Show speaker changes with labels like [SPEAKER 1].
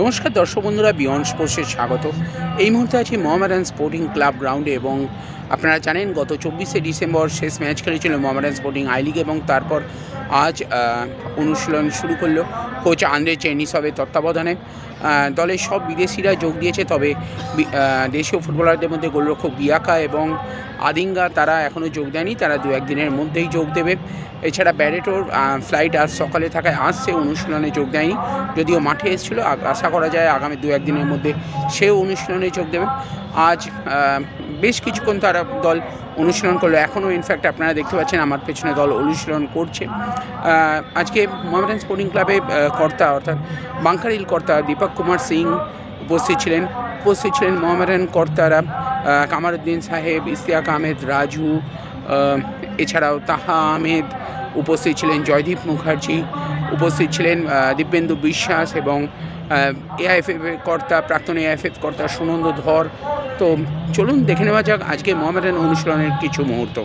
[SPEAKER 1] নমস্কার দর্শক বন্ধুরা বিয়ন্ড স্পোর্টসে স্বাগত। এই মুহূর্তে আছি মোহামেডান স্পোর্টিং ক্লাব গ্রাউন্ডে এবং আপনারা জানেন, গত চব্বিশে ডিসেম্বর শেষ ম্যাচ খেলেছিল মোহামেডান স্পোর্টিং আই লিগ এবং তারপর আজ অনুশীলন শুরু করল। কোচ আন্দ্রে চেনিসবের তত্ত্বাবধানে। দলের সব বিদেশিরা যোগ দিয়েছে, তবে দেশীয় ফুটবলারদের মধ্যে গোলরক্ষক বিয়াকা এবং আদিঙ্গা তারা এখনও যোগ দেয়নি। তারা দু একদিনের মধ্যেই যোগ দেবে। এছাড়া ব্যারেটোর ফ্লাইট আজ সকালে থাকায় আসছে অনুশীলনে যোগ দেয়নি। যদিও মাঠে এসেছিল আশা করা যায় আগামী দু একদিনের মধ্যে সেও অনুশীলনে যোগ দেবে। আজ বেশ কিছুক্ষণ তারা দল অনুশীলন করল। এখনও ইনফ্যাক্ট আপনারা দেখতে পাচ্ছেন আমার পেছনে দল অনুশীলন করছে। আজকে মোহামেডান স্পোর্টিং ক্লাবে কর্তা অর্থাৎ বাংকারিল কর্তা দীপক কুমার সিং উপস্থিত ছিলেন। উপস্থিত ছিলেন মোহামেডান কর্তারা কামারুদ্দিন সাহেব, ইশতিয়াক আহমেদ, রাজু এছাড়াও তাহা আহমেদ উপস্থিত ছিলেন, জয়দীপ মুখার্জি উপস্থিত ছিলেন দিব্যেন্দু বিশ্বাস এবং এআইএফএফ কর্তা, প্রাক্তন এআইএফএফ কর্তা সুনন্দ ধর তো চলুন দেখে নেওয়া যাক আজকে মহামেডান অনুশীলনের কিছু মুহূর্ত।